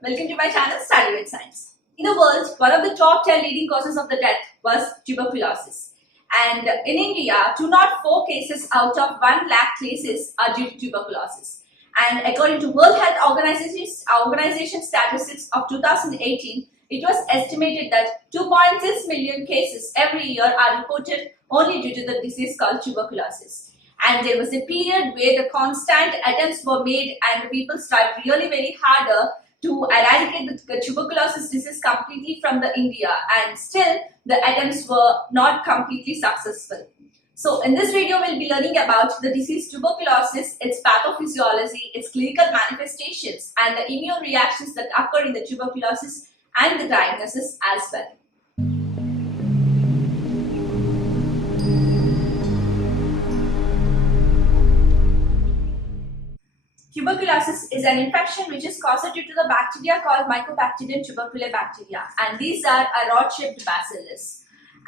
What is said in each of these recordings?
welcome to my channel Study with Science. In the world, one of the top 10 leading causes of the death was tuberculosis. And in India, 204 cases out of 1 lakh cases are due to tuberculosis. And according to World Health Organization statistics of 2018, it was estimated that 2.6 million cases every year are reported only due to the disease called tuberculosis. And there was a period where the constant attempts were made and the people tried really very harder to eradicate the tuberculosis disease completely from the India, and still the attempts were not completely successful. So in this video we'll be learning about the disease tuberculosis, its pathophysiology, its clinical manifestations and the immune reactions that occur in the tuberculosis and the diagnosis as well. Tuberculosis is an infection which is caused due to the bacteria called Mycobacterium tubercular bacteria, and these are a rod-shaped bacillus.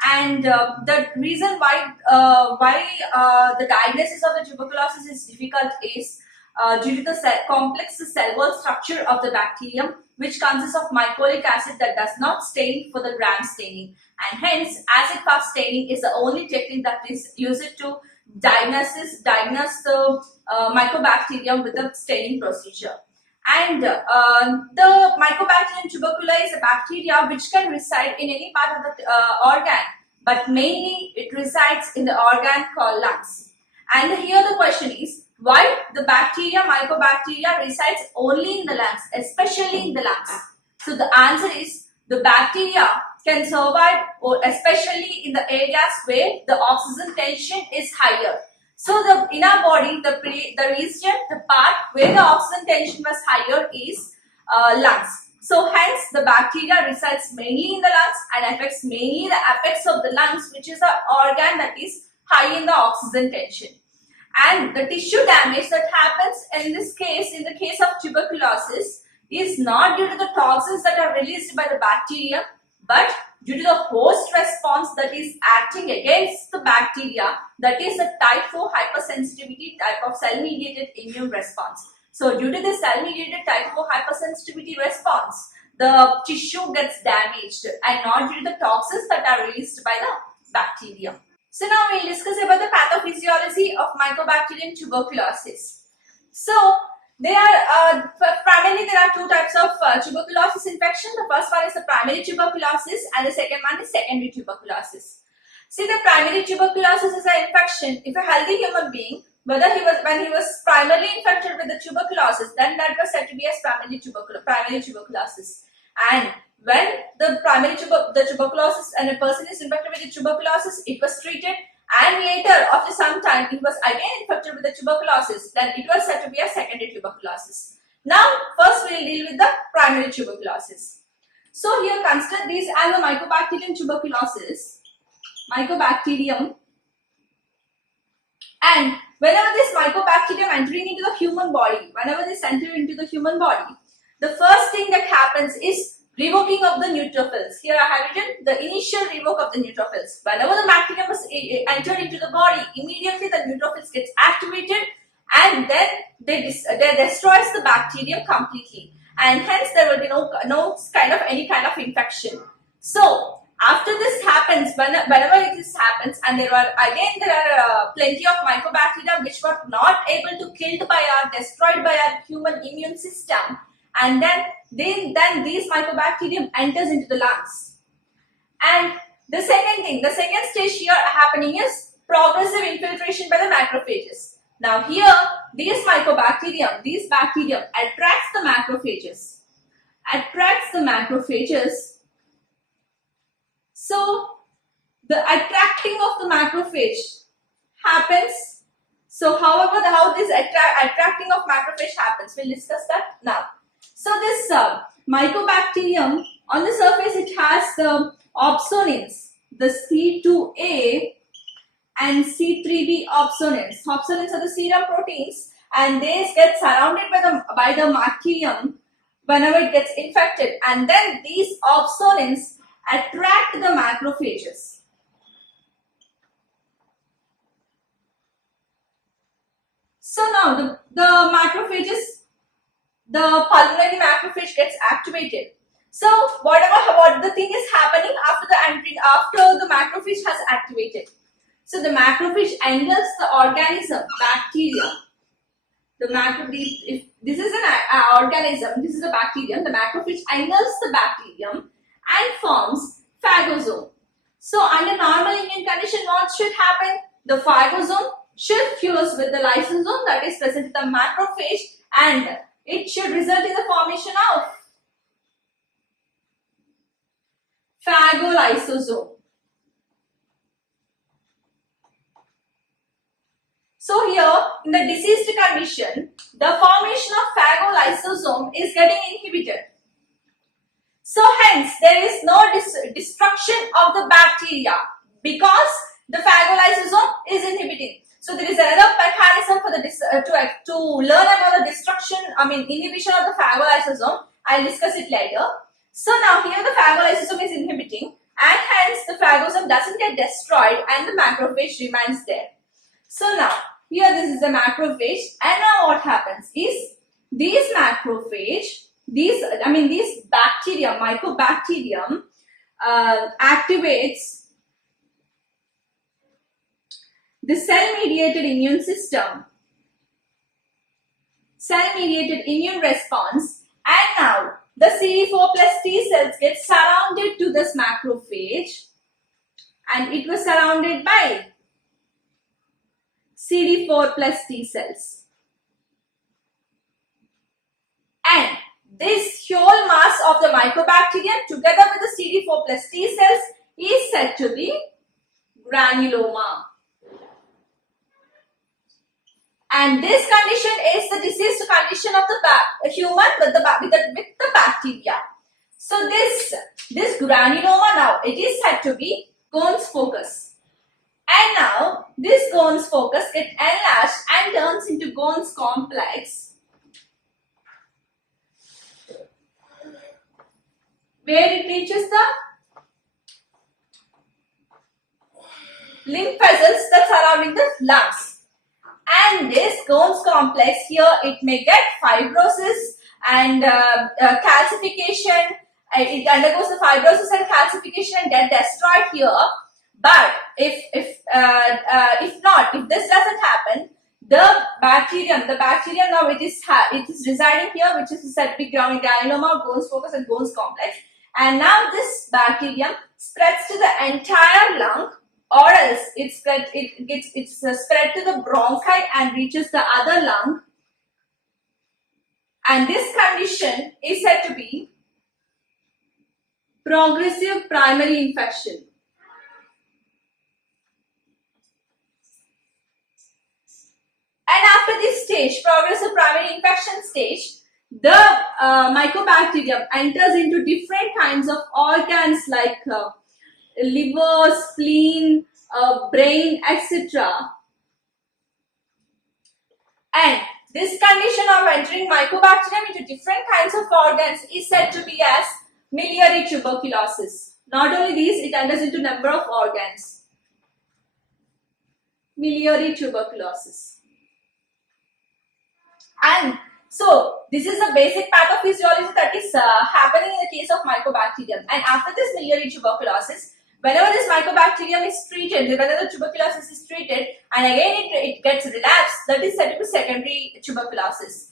And the reason why the diagnosis of the tuberculosis is difficult is due to the complex cell wall structure of the bacterium, which consists of mycolic acid that does not stain for the gram staining, and hence acid-fast staining is the only technique that is used to diagnose the Mycobacterium with the staining procedure. And the Mycobacterium tuberculosis is a bacteria which can reside in any part of the organ, but mainly it resides in the organ called lungs. And here the question is, why the bacteria, Mycobacteria, resides only in the lungs, especially in the lungs? So the answer is, the bacteria can survive especially in the areas where the oxygen tension is higher. So in our body, the region, the part where the oxygen tension was higher is lungs. So hence the bacteria resides mainly in the lungs and affects mainly the apex of the lungs, which is the organ that is high in the oxygen tension. And the tissue damage that happens in this case, in the case of tuberculosis, is not due to the toxins that are released by the bacteria, but due to the host response that is acting against the bacteria, that is a type 4 hypersensitivity type of cell-mediated immune response. So due to the cell-mediated type 4 hypersensitivity response, the tissue gets damaged and not due to the toxins that are released by the bacteria. So now we'll discuss about the pathophysiology of Mycobacterium tuberculosis. So primarily there are two types of tuberculosis infection. The first one is the primary tuberculosis and the second one is secondary tuberculosis. See, the primary tuberculosis is an infection. If a healthy human being, when he was primarily infected with the tuberculosis, then that was said to be as primary tuberculosis. And when the tuberculosis and a person is infected with the tuberculosis, it was treated, and later after some time he was again infected with the tuberculosis, then it was said to be a secondary tuberculosis. Now first we will deal with the primary tuberculosis. So here consider these as the Mycobacterium tuberculosis, Mycobacterium, and whenever this Mycobacterium entering into the human body, the first thing that happens is revoking of the neutrophils. Here I have written the initial revoke of the neutrophils. Whenever the bacterium is entered into the body, immediately the neutrophils gets activated and then they destroys the bacterium completely, and hence there will be any kind of infection. So after this happens, whenever this happens, and there are plenty of Mycobacteria which were not able to killed by or destroyed by our human immune system, and then these Mycobacterium enters into the lungs. And the second stage here happening is progressive infiltration by the macrophages. Now here these bacterium attracts the macrophages. So the attracting of the macrophage happens. So however, how this attracting of macrophage happens, we'll discuss that now. So this Mycobacterium, on the surface it has the opsonins, the C2A and C3B opsonins. Opsonins are the serum proteins, and they get surrounded by the bacterium whenever it gets infected, and then these opsonins attract the macrophages. So now the macrophages the pulmonary macrophage gets activated. So what the thing is happening after the macrophage has activated. So the macrophage engulfs the organism, bacteria. If this is an organism, this is a bacterium. The macrophage engulfs the bacterium and forms phagosome. So under normal immune condition, what should happen? The phagosome should fuse with the lysosome that is present in the macrophage, and it should result in the formation of phagolysosome. So here, in the diseased condition, the formation of phagolysosome is getting inhibited. So hence, there is no destruction of the bacteria because the phagolysosome is inhibiting. So there is another mechanism for the to learn about the inhibition of the phagolysosome. I'll discuss it later. So now here the phagolysosome is inhibiting, and hence the phagosome doesn't get destroyed and the macrophage remains there. So now here this is a macrophage, and now what happens is these macrophage, these bacteria, Mycobacterium, activates the cell-mediated immune system, cell-mediated immune response, and now the CD4 plus T cells get surrounded to this macrophage, and it was surrounded by CD4 plus T cells. And this whole mass of the Mycobacterium together with the CD4 plus T cells is said to be granuloma. And this condition is the diseased condition of the human with the bacteria. So this granuloma now, it is said to be Ghon's focus. And now this Ghon's focus gets enlarged and turns into Ghon's complex, where it reaches the lymph vessels that surrounding the lungs. And this Ghon's complex here, it may get fibrosis and calcification. It undergoes the fibrosis and calcification and get destroyed here. But if this doesn't happen, the bacterium now it is residing here, which is said to be granuloma, Ghon's focus, and Ghon's complex. And now this bacterium spreads to the entire lung, or else it's spread to the bronchi and reaches the other lung. And this condition is said to be progressive primary infection. And after this stage, progressive primary infection stage, the Mycobacterium enters into different kinds of organs like liver, spleen, brain, etc. And this condition of entering Mycobacterium into different kinds of organs is said to be as miliary tuberculosis. Not only these, it enters into number of organs. Miliary tuberculosis. And so this is the basic pathophysiology that is happening in the case of Mycobacterium. And after this miliary tuberculosis, whenever this Mycobacterium is treated, whenever the tuberculosis is treated, and again it gets relapsed, that is said to be secondary tuberculosis.